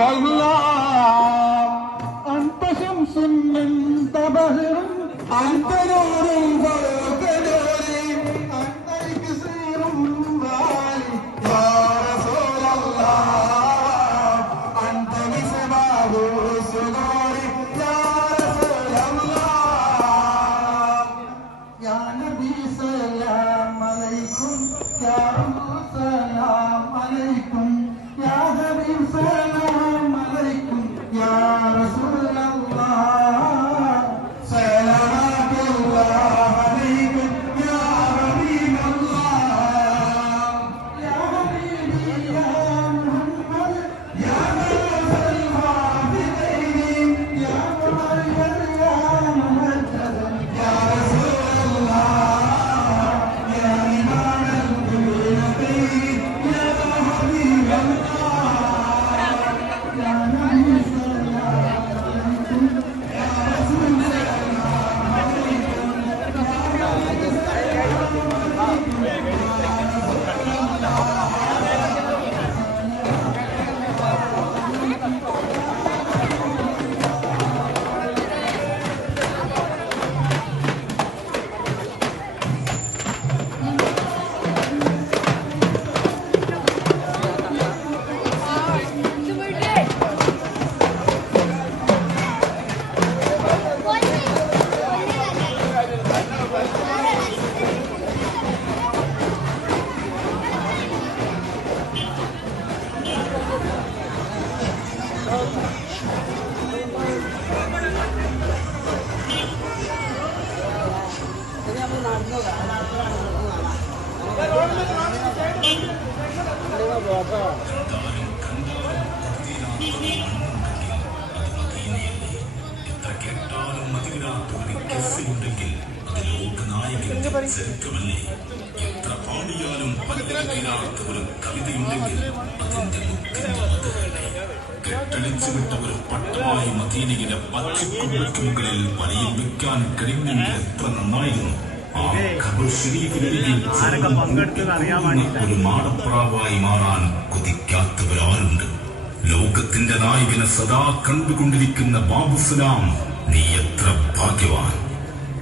الله أنت شمس أنت بهر أنت نور فوق نور أنت كثير باري يا رسول الله أنت مصباح الصدور يا رسول الله يا نبي سلام عليكم يا رسول سلام عليكم يا حبيب سلام عليكم يا رسول الله صلوات الله عليكم يا حبيب الله يا حبيبي يا محمد يا ملك الحافظين يا مميز يا ممجد يا رسول الله يا إمام المتقين يا حبيب الله يا نبي سلام عليكم يا رسول سلام عليكم കെട്ടടിച്ചുവിട്ട ഒരു പട്ടമായി മദീനയിലെ പച്ചക്കുമ്പയ്ക്ക് മുകളിൽ വലയിൽ വെക്കാൻ കഴിഞ്ഞെങ്കിൽ എത്ര നന്നായിരുന്നു. ആ ഖബർ ഷരീഫിനരികിൽ ഒരു മാടപ്രാവായി മാറാൻ കൊതിക്കാത്തവരാരുണ്ട്? ലോകത്തിന്റെ നായകനെ സദാ കണ്ടുകൊണ്ടിരിക്കുന്ന ബാബുസലാം, നീ എത്ര ഭാഗ്യവാൻ.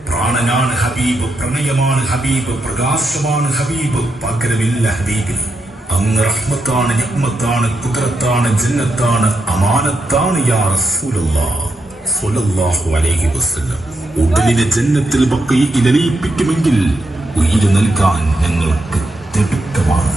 പ്രാണനാണ് ഹബീബ്, പ്രണയമാണ് ഹബീബ്, പ്രകാശമാണ് ഹബീബ്, പകരമില്ല ഹബീബിന്. അങ്ങ് റഹ്മത്താണ്, നിഅ്മത്താണ്, ഖുദ്റത്താണ്, ജന്നത്താണ്, അമാനത്താണ് യാ റസൂലുള്ളാഹ് സ്വല്ലല്ലാഹു അലൈഹി വസല്ലം. ഉടലിനെ ജന്നത്തിൽ ബഖീഇൽ ലയിപ്പിക്കുമെങ്കിൽ ഉയിര് നൽകാൻ ഞങ്ങൾക്ക് തിടുക്കമാണ്.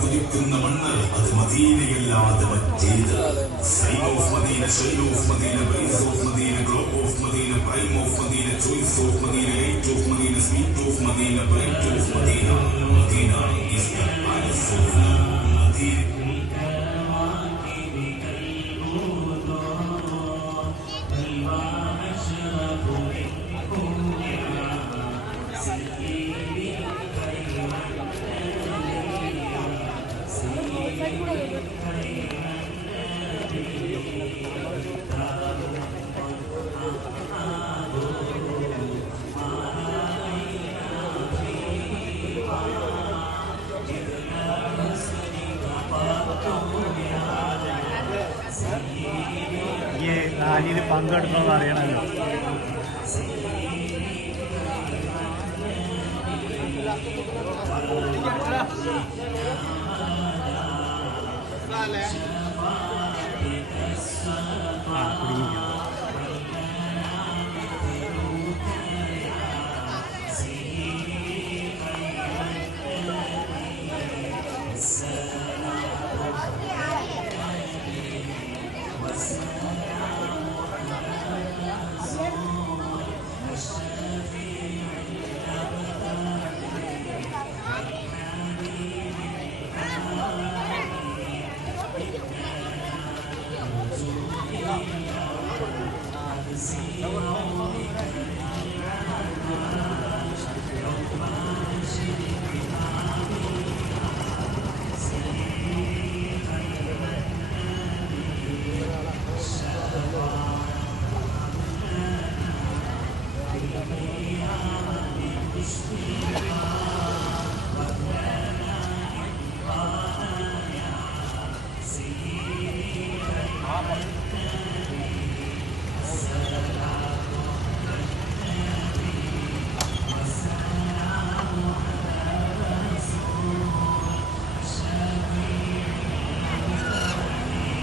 കുതിക്കുന്ന മണ്ണ് അത് മദീനയല്ലാതെ മറ്റേത്. Sign of Medina, shine of Medina, prize of Medina, glow of Medina, prime of Medina, choice of Medina, light of Medina, sweet of Medina, bright of Medina. Medina is the palace of Medina. ഈ റാലിയിൽ പങ്കെടുക്കണമെന്ന് അറിയണമല്ലോ. Dale.